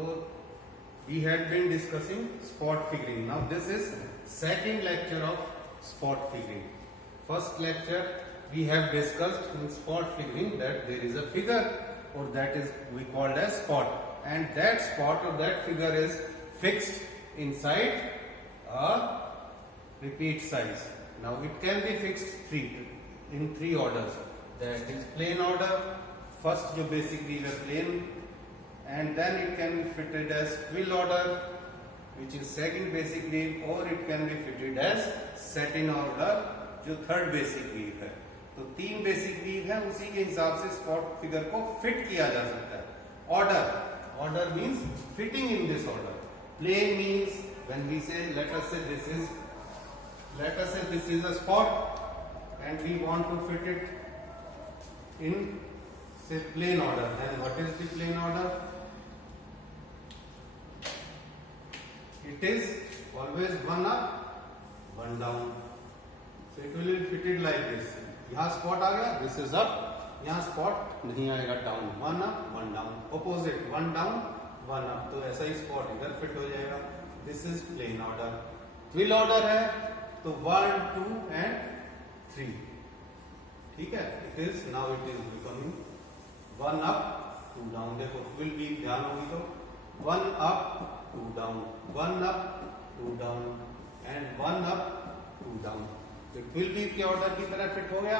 So we had been discussing spot figuring. Now this is second lecture of spot figuring. First lecture we have discussed in spot figuring that there is a figure, or that is we called as spot, and that spot or that figure is fixed inside a repeat size. Now it can be fixed in three orders. That is plane order. First जो basic weave है plane, and then it can be fitted as twill order, which is second basic weave, or it can be fitted as satin order, जो third basic weave है. तो तीन basic weave है, उसी के हिसाब से स्पॉट फिगर को फिट किया जा सकता है. Order means fitting in this order. Plane means when we say, let us say this is a spot and we want to fit it in say plane order. Then what is the plane order? It is always one up, one down. So it will be fitted like this. यहाँ spot आ गया, this is up, यहाँ spot नहीं आएगा down, one up one down, opposite one down one up, तो ऐसा ही spot इधर फिट हो जाएगा. This is plain order. Twill order है तो 1 2 एंड 3. ठीक है, it is now it is becoming 1 up 2 down. देखो ट्विल भी ध्यान होगी तो 1 up 2 down, 1 up 2 down and 1 up 2 down. तो ट्विल वीव के ऑर्डर की तरह फिट हो गया.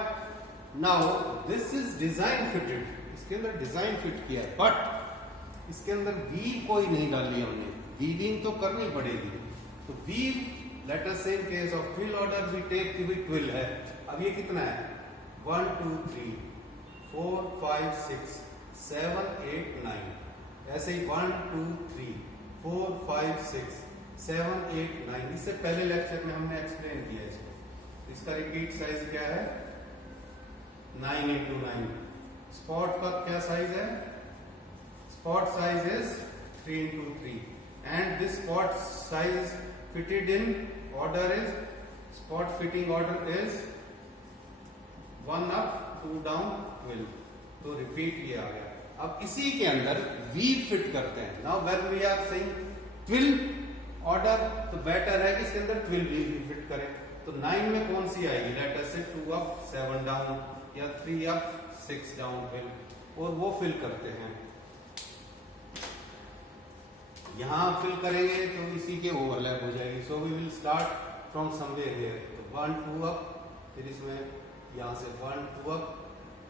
Now this is design fitted, इसके अंदर डिजाइन फिट किया है, बट इसके अंदर वीव कोई नहीं डाली हमने. वीविंग तो करनी पड़ेगी. तो वीव लेट अस से in case of twill order we take to be twill है. अब ये कितना है 1 2 3 4 5 6 7 8 9. ऐसे ही 1 2 3 4 5 6 7 8 9. इससे पहले लेक्चर में हमने एक्सप्लेन किया इसको. इसका रिपीट साइज क्या है 9 into 9. स्पॉट का क्या साइज है? Spot size is 3 into 3 and this spot size fitted in order is, spot fitting order is 1 up 2 down twill. तो रिपीट ये आ गया. अब इसी के अंदर वीव फिट करते हैं. Now when we are saying twill order, तो बेटर है कि इसके अंदर ट्विल वीव फिट करें. तो 9 में कौन सी आएगी? लेट अस से 2 अप 7 डाउन या 3 अप 6 डाउन ट्विल, और वो फिल करते हैं. यहां फिल करेंगे तो इसी के ओवरलैप हो जाएगी. So we will start from somewhere here. तो 1 2 अप, फिर इसमें यहां से 1 2 अप,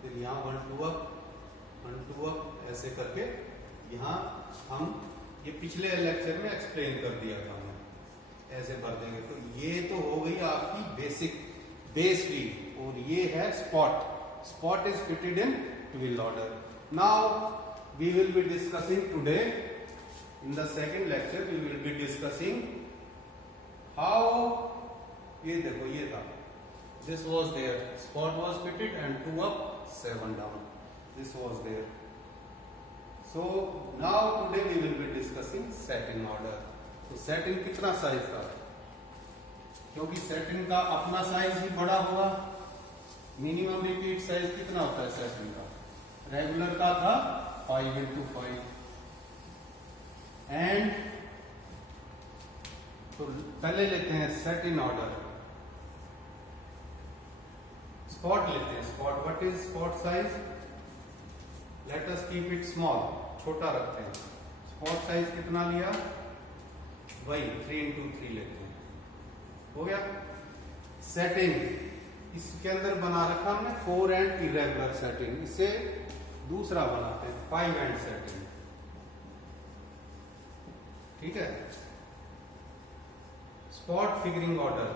फिर यहां 1 2 अप 1 2 अप, ऐसे करके यहां हम ये पिछले लेक्चर में एक्सप्लेन कर दिया था हमने. ऐसे भर देंगे. तो ये तो हो गई आपकी बेसिक बेस वीव, और ये है spot. Spot is fitted in twill order. Now we will be discussing today in the second lecture, we will be discussing how, ये देखो ये था, this was there, spot was fitted and 2 up 7 down, this was there. So now today we will be discussing setting order. तो setting कितना size था? क्योंकि setting का अपना साइज ही बड़ा होगा. मिनिमम रिपीट साइज कितना होता है सेटिंग का? रेगुलर का था 5 into 5. एंड तो पहले लेते हैं सेटिंग ऑर्डर. स्पॉट लेते हैं. Spot, what is spot size? Let us keep it small, छोटा रखते हैं. स्पॉट साइज कितना लिया? वही 3 into 3 लेते हैं. हो गया. सेटिंग इसके अंदर बना रखा हमने 4 एंड इरेगुलर सेटिंग. इससे दूसरा बनाते हैं 5 एंड सेटिंग. ठीक है. Spot figuring order.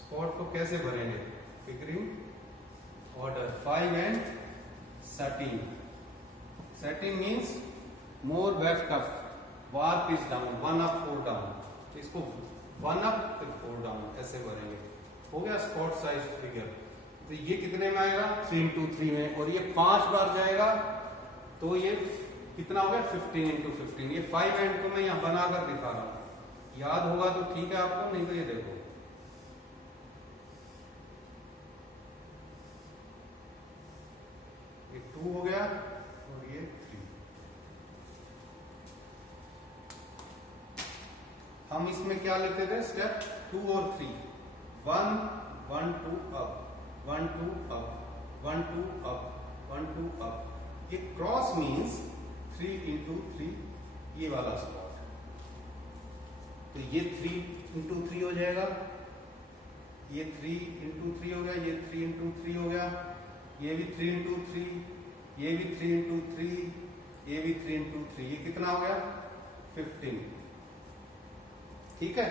स्पॉट को कैसे भरेंगे? Figuring order 5 and setting. Setting means more weft up, warp is down, 1 up 4 down. तो इसको 1 अप फिर 4 डाउन, ऐसे भरेंगे. हो गया स्पॉट साइज फिगर. तो ये कितने में आएगा? 3 into 3 में. और ये 5 बार जाएगा तो ये कितना हो गया? 15 into 15. ये 5 एंड को मैं यहां बनाकर दिखा रहा हूं. याद होगा तो ठीक है आपको, नहीं तो ये देखो ये 2 हो गया और ये 3. हम इसमें क्या लेते थे, स्टेप 2 और 3, 1 1 2 अप, 1 2 अप, 1 2 अप, 1 2 अप। ये क्रॉस मीन्स 3 into 3, ये वाला स्पॉट। तो ये 3 into 3 हो जाएगा, ये 3 into 3 हो गया, ये 3 into 3 हो गया, ये भी 3 into 3, ये भी 3 into 3, ये भी 3 into 3। ये कितना हो गया, 15। ठीक है,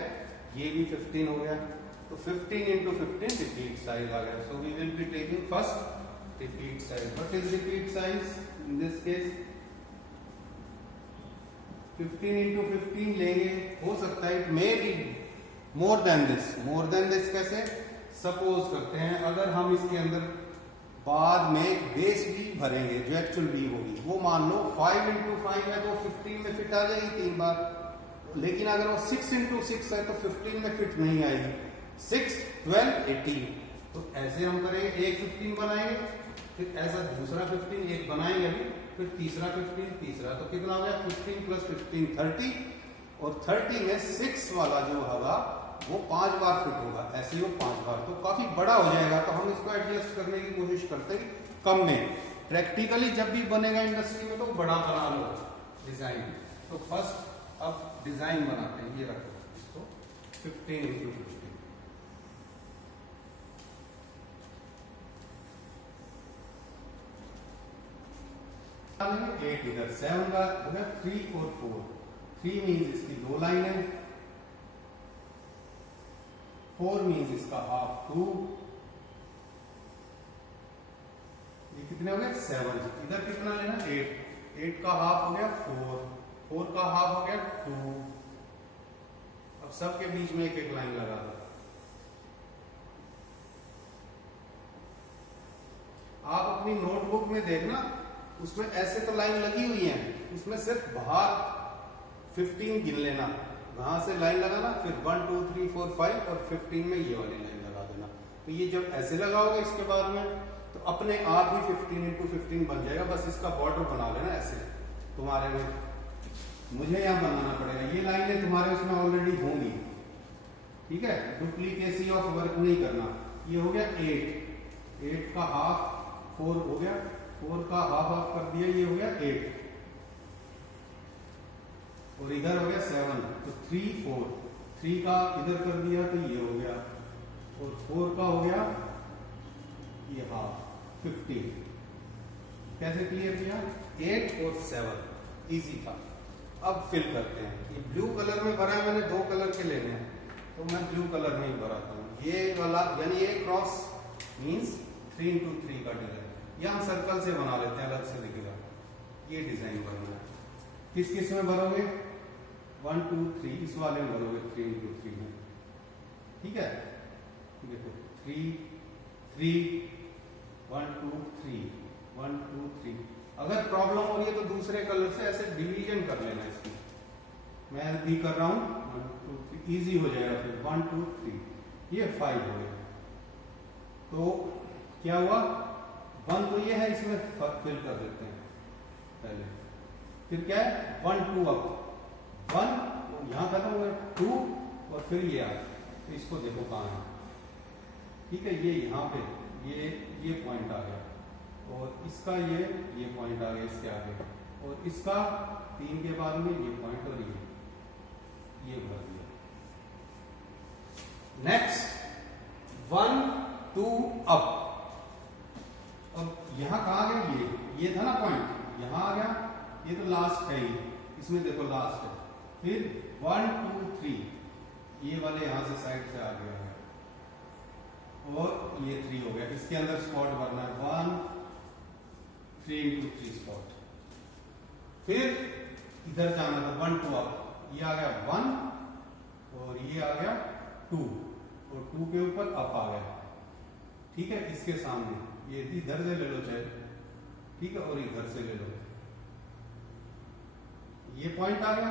ये भी 15 हो गया। तो 15 into 15 रिपीट साइज आ गया। So we will be taking first repeat size. What is repeat size in this case, 15 into 15 लेंगे। हो सकता है it may be more than this. More than this कैसे, सपोज करते हैं अगर हम इसके अंदर बाद में बेस भी भरेंगे जो एक्चुअल बी होगी, वो मान लो 5 into 5 है तो 15 में फिट आ जाएगी 3 बार। लेकिन अगर वो 6 into 6 है तो 15 में फिट नहीं आएगी। 6 12 18। तो ऐसे हम करेंगे, एक 15 बनाएंगे, फिर ऐसा दूसरा 15 एक बनाएंगे अभी, फिर तीसरा 15, तीसरा। तो कितना हो गया, 15 + 15 30। और 30 में 6 वाला जो होगा वो 5 बार फिट होगा, ऐसे ही वो 5 बार। तो काफी बड़ा हो जाएगा। तो हम इसको एडजस्ट करने की कोशिश करते हैं कम में। प्रैक्टिकली जब भी बनेगा इंडस्ट्री में तो बड़ा बना लो डिजाइन। तो फर्स्ट अब डिजाइन बनाते हैं। ये रखो इसको 15 into 15। एट इधर, 7 का उधर, 3 और 4। 3 मीन्स इसकी 2 लाइन है, 4 मीन्स इसका हाफ 2। ये कितने हो गए, 7। इधर कितना लेना, 8। 8 का हाफ हो गया 4, 4 का हाफ हो गया 2। अब सबके बीच में एक एक लाइन लगा दो। आप अपनी नोटबुक में देखना, उसमें ऐसे तो लाइन लगी हुई है, उसमें सिर्फ बाहर 15 गिन लेना, वहां से लाइन लगाना, फिर 1 2 3 4 5 और 15 में ये वाली लाइन लगा देना। तो ये जब ऐसे लगाओगे इसके बाद में तो अपने आप ही 15 into 15 बन जाएगा। बस इसका बॉर्डर बना लेना ऐसे तुम्हारे में, मुझे यहाँ बनाना पड़ेगा। ये लाइनें तुम्हारे उसमें ऑलरेडी होंगी, ठीक है, डुप्लीकेसी ऑफ वर्क नहीं करना। ये हो गया 8, 8 का हाफ 4 हो गया, 4 का हाफ कर दिया, ये हो गया 8। और इधर हो गया 7, तो 3 4, 3 का इधर कर दिया तो ये हो गया, और 4 का हो गया ये हाफ 15। कैसे क्लियर किया, 8 और 7 इजी था। अब फिल करते हैं। ये ब्लू कलर में भरा है, मैंने 2 कलर के लेने हैं तो मैं ब्लू कलर में ही भराता हूँ। ये वाला यानी ये क्रॉस मीन्स 3 into 3 का डिजाइन, ये हम सर्कल से बना लेते हैं, अलग से दिखेगा। ये डिजाइन बनना है। किस किस में भरोगे, 1 2 3, इस वाले में भरोगे 3 into 3 में, ठीक है। देखो 3 3 1 2 3 1 2 3। अगर प्रॉब्लम हो रही है तो दूसरे कलर से ऐसे डिवीजन कर लेना इसकी। मैं भी कर रहा हूं 1 2 3, इजी हो जाएगा। फिर 1 2 3, ये 5 हो गया। तो क्या हुआ, 1 तो ये है, इसमें फिल कर देते हैं पहले। फिर क्या है, 1 2 अप, 1 यहां खत्म हो गया, 2 और फिर ये आ। तो इसको देखो कहां है, ठीक है, ये यहाँ पे ये पॉइंट आ गया, और इसका ये पॉइंट आ गया इसके आगे, और इसका 3 के बाद में ये पॉइंट, और ये भर दिया। Next 1 2 up. अब यहां कहा गया, ये था ना पॉइंट, यहां आ गया, ये तो लास्ट है ही, इसमें देखो लास्ट है। फिर 1 2 3, ये वाले यहां से साइड से आ गया है, और ये 3 हो गया। इसके अंदर स्पॉट भरना है, 1 3 into 3 स्पॉट। फिर इधर जाना था 1 2 अप, ये आ गया 1 और ये आ गया 2, और 2 के ऊपर अप आ गया, ठीक है। इसके सामने ये इधर से ले लो चाहे, ठीक है, और इधर से ले लो, ये पॉइंट आ गया।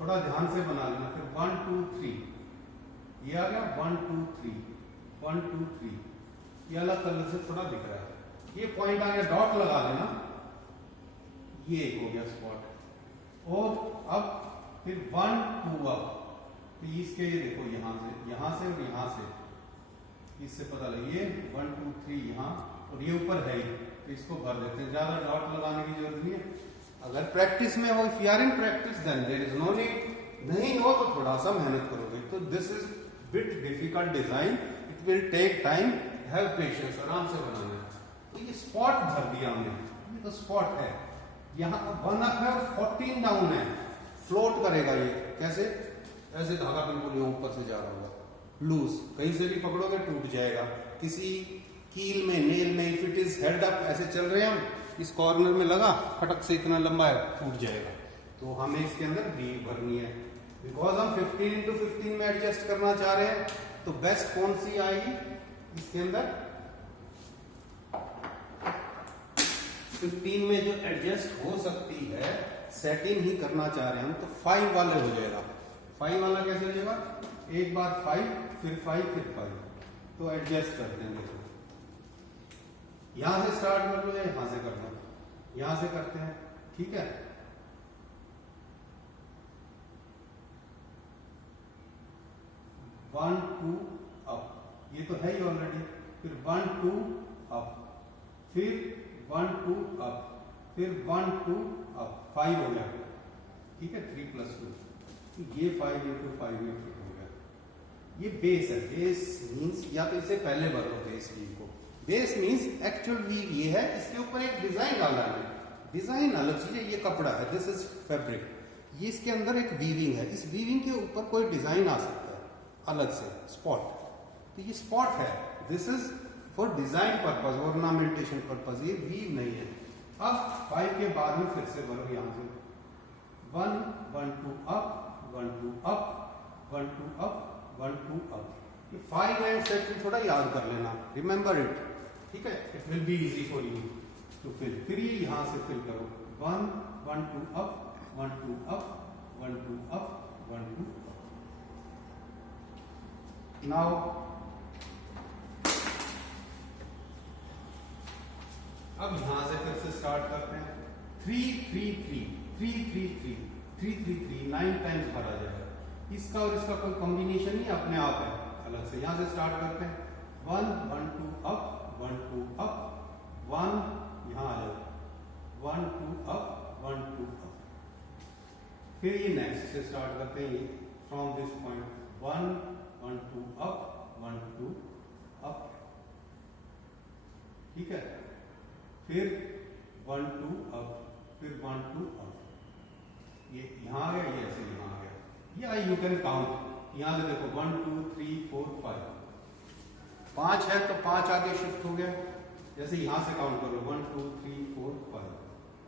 थोड़ा ध्यान से बना लेना। फिर 1 2 3, ये आ गया 1 2 3 1 2 3, ये अलग कलर से थोड़ा दिख रहा है। ये पॉइंट आ गया, डॉट लगा देना, ये एक हो गया स्पॉट। और अब फिर 1 2 अप, तो इसके ये देखो यहाँ से और यहाँ से, इससे पता लगे ये 1 2 3 यहाँ और ये ऊपर है ही, तो इसको भर देते हैं, ज्यादा डॉट लगाने की जरूरत नहीं है। अगर प्रैक्टिस में हो, if you are in practice then there is no need, नहीं हो तो थोड़ा सा मेहनत करोगे। तो this is bit difficult design, it will take time, have patience, आराम से बनाना है। तो ये स्पॉट भर दिया हमने, ये तो स्पॉट है, यहाँ 1 अप है और 14 डाउन है, फ्लोट करेगा ये कैसे, ऐसे धागा बिल्कुल ये ऊपर से जा रहा होगा, लूज, कहीं से भी पकड़ोगे टूट जाएगा, किसी कील में, नेल में, if it is head up, ऐसे चल रहे हैं हम, इस कॉर्नर में लगा, फटक से इतना लंबा है, टूट जाएगा। तो हमें इसके अंदर वीव भरनी है, बिकॉज हम 15 into 15 में एडजस्ट करना चाह रहे हैं। तो बेस्ट कौन सी आएगी इसके अंदर, 15 में जो एडजस्ट हो सकती है, सेटिंग ही करना चाह रहे हैं हम, तो 5 वाले हो जाएगा। 5 वाला कैसे हो जाएगा, एक बार 5 फिर 5 फिर 5, तो एडजस्ट करते हैं। देखो यहां से स्टार्ट कर लो या यहां से कर लो, यहां से करते हैं, ठीक है। वन टू अप, ये तो है ही ऑलरेडी, फिर 1 2 अप, फिर 1 2 अप, फिर 1 2 अप, 5 हो गया, ठीक है, 3 + 2, ये 5 into 5 में फिट हो गया। ये बेस है, बेस मींस, या तो इसे पहले भरो बेस वीव को, बेस मींस एक्चुअल वीव ये है, इसके ऊपर एक डिजाइन डाला है, डिजाइन अलग चीज है, ये कपड़ा है, दिस इज फैब्रिक, ये इसके अंदर एक वीविंग है, इस वीविंग के ऊपर कोई डिजाइन आ सकता है अलग से, स्पॉट, तो ये स्पॉट है, this is for design purpose, ornamentation purpose, ये वीव नहीं है। अब 5 के बाद में फिर से भरो, यहां से 1 1 2 अप, 1 2 अप, 1 2 अप, 1 2 अप, ये 5 एंड 6 थोड़ा याद कर लेना, रिमेंबर इट, ठीक है, it will be easy for you to fill. फिर ये यहां से फिल करो, 1 1 2 up, 1 2 up, 1 2 up, 1 2 up. Now अब यहां से फिर से स्टार्ट करते हैं, 3 3 3 3 3 3 3 3 3 9 टाइम्स भरा जाएगा, इसका और इसका कोई कॉम्बिनेशन नहीं, अपने आप है अलग से। यहां से स्टार्ट करते हैं, 1 1 2 अप, 1 2 अप, 1, यहां आ जाओ, 1 2 अप, 1 2 अप, फिर ये नेक्स्ट से स्टार्ट करते हैं, from this point 1 1 2 up, 1 2 up, ठीक है, फिर 1 2 अप, फिर 1 2 अप, ये यहां आ गया, ये ऐसे यहां आ गया, या यू कैन काउंट, यहां से देखो 1 2 3 4 5, 5 है तो 5 आगे शिफ्ट हो गया, जैसे यहां से काउंट करो 1 2 3 4 5,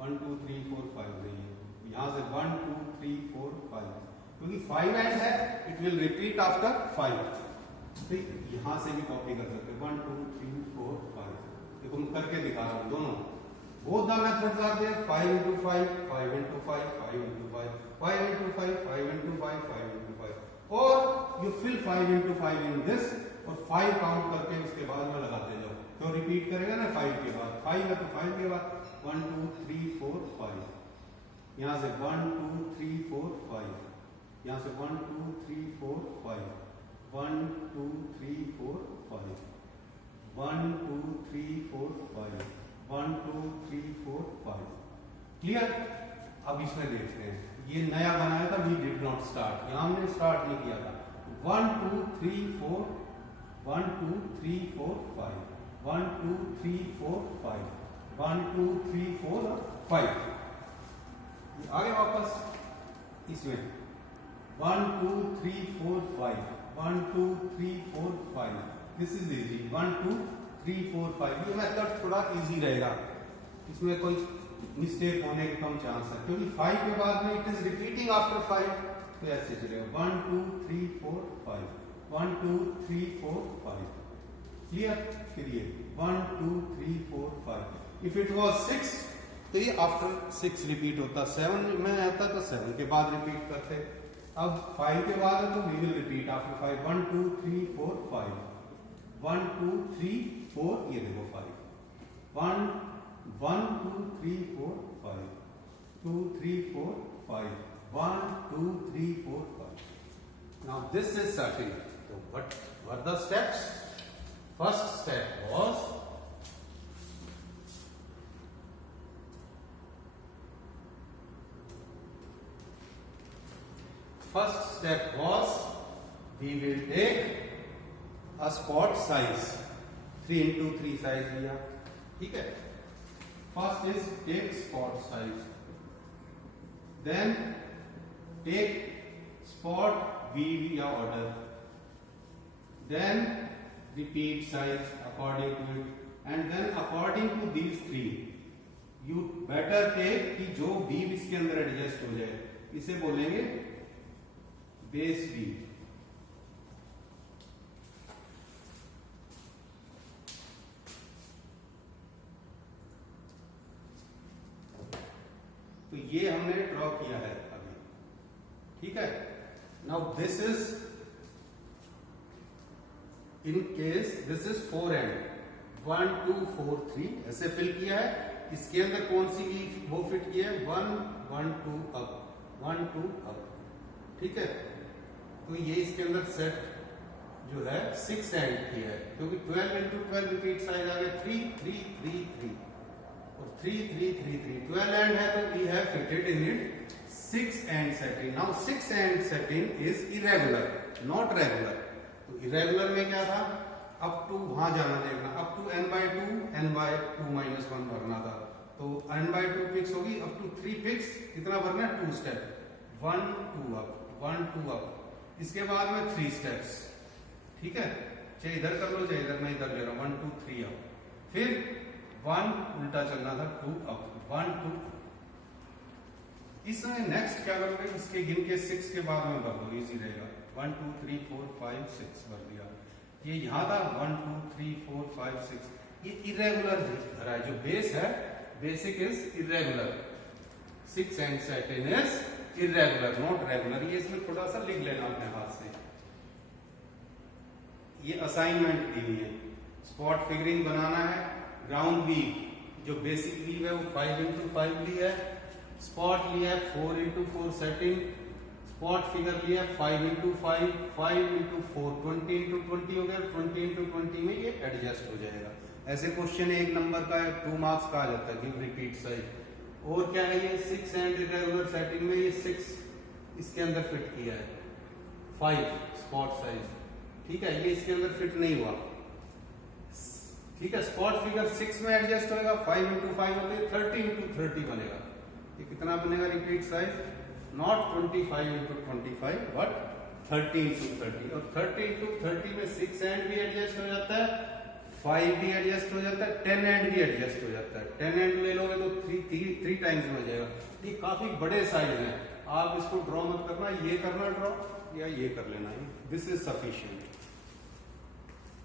1 2 3 4 5 नहीं है, यहां से 1 2 3 4 5, क्योंकि 5 एंड है, इट विल रिपीट आफ्टर 5, तो यहां से भी कॉपी कर सकते हैं, 1 2 3 4 5, देखो मैं करके दिखा रहा हूं दोनों, both the methods are there, 5 into 5 5 into 5 5 into 5 5 into 5 5 into 5 5 into 5, or you fill 5 into 5 in this और 5 काउंट करके उसके बाद में लगाते जाओ, तो रिपीट करेगा ना 5 के बाद, 5 है तो 5 के बाद 1 2 3 4 5, यहां से 1 2 3 4 5, यहां से 1 2 3 4 5, 1 2 3 4 5, 1 2 3 4 5, 1 2 3 4 5, क्लियर। अब इसमें देखते हैं, ये नया बनाया था, वी डिड नॉट स्टार्ट, यहां हमने स्टार्ट नहीं किया था, 1 2 3 4 1 2 3 4 5, 1 2 3 4 5, 1 2 3 4 5, आगे वापस इसमें 1 2 3 4 5, 1 2 3 4 5, दिस इज इजी, 1 2 3 4 5, ये मेथड थोड़ा इजी रहेगा, इसमें कोई मिस्टेक होने के कम चांस है, क्योंकि 5 के बाद में इट इज रिपीटिंग आफ्टर 5, तो ऐसे चलेगा 1 2 3 4 5, 1 2 3 4 5, क्लियर। फिर ये 1 2 3 4 5, इफ इट वाज 6 तो ये आफ्टर 6 रिपीट होता, 7 में आता तो 7 के बाद रिपीट करते, अब 5 के बाद है तो वी विल रिपीट आफ्टर 5, 1 2 3 4 5, 1 2 3 4, ये देखो 5, 1 1 2 3 4 5, 2 3 4 5, 1 2 3 4 5, Now this is starting. So what were the steps? First step was we will take a spot size 3x3 size लिया, ठीक है. First is take spot size, then take spot VV या order, then repeat size according to it, and then according to these three you better take कि जो weave इसके अंदर adjust हो जाए, इसे बोलेंगे बेस weave. तो ये हमने ड्रॉ किया है अभी, ठीक है. Now this is in case this is 4 and 1 2 4 3 ऐसे फिल किया है. इसके अंदर कौन सी लीफ वो फिट की है 1 1 2 अप 1 2 अप, ठीक है. तो ये इसके अंदर सेट जो है 6 एंड की है, क्योंकि 12 into 12 रिपीट साइज आ गया 3 3 3 3 और 3 3 3 3 12 एंड है, तो we have fitted in it 6 end setting. Now 6 end setting is irregular, not regular. तो इरेगुलर में क्या था, अप टू वहां जाना देखना, अप टू n/2 n/2 - 1 भरना था. तो n/2 पिक्स होगी, अप टू 3 पिक्स कितना भरना है 2 स्टेप 1 2 अप 1 2 अप. इसके बाद में 3 स्टेप्स, ठीक है. चाहे इधर कर लो चाहे इधर, मैं इधर ले रहा हूं 1 2 3 अप. फिर 1 उल्टा चलना था 2 अप 1 2. इसमें नेक्स्ट क्या करोगे, इसके गिन के 6 के बाद में भर दो, इजी रहेगा. 1 2 3 4 5 6 भर दिया. ये यहां था 1 2 3 4 5 6. ये इरेगुलर भरा है, जो बेस है basic is irregular. 6 end setting is irregular not regular. ये इसमें थोड़ा सा लिख लेना अपने हाथ से. ये असाइनमेंट दी हुई है. स्पॉट फिगरिंग बनाना है. ग्राउंड वीव जो बेसिक वीव है वो 5 into 5 ली है. स्पॉट लिया है 4 into 4 सेटिंग. स्पॉट फिगर लिया है 5 into 5 5 into 4 20 into 20 हो गया. 20 into 20 में ये एडजस्ट हो जाएगा. ऐसे क्वेश्चन 1 नंबर का 2 मार्क्स का आ जाता है, गिव रिपीट साइज. और क्या है ये 6 एंड इरेगुलर सेटिंग में ये 6 इसके अंदर फिट किया है. 5 स्पॉट साइज, ठीक है. ये इसके अंदर फिट नहीं हुआ, ठीक है. स्पॉट फिगर 6 में एडजस्ट होगा. 5 into 5 होते 30 into 30 बनेगा. ये कितना बनेगा repeat size, not 25 into 25 but 30 into 30. और 30 into 30 में 6 एंड भी एडजस्ट हो जाता है, 5 भी एडजस्ट हो जाता है, 10 एंड भी एडजस्ट हो जाता है. 10 एंड ले लोगे तो 3 टाइम्स में हो जाएगा. ये काफी बड़े साइज हैं. आप इसको ड्रॉ मत करना, ये करना ड्रॉ या ये कर लेना. This is sufficient.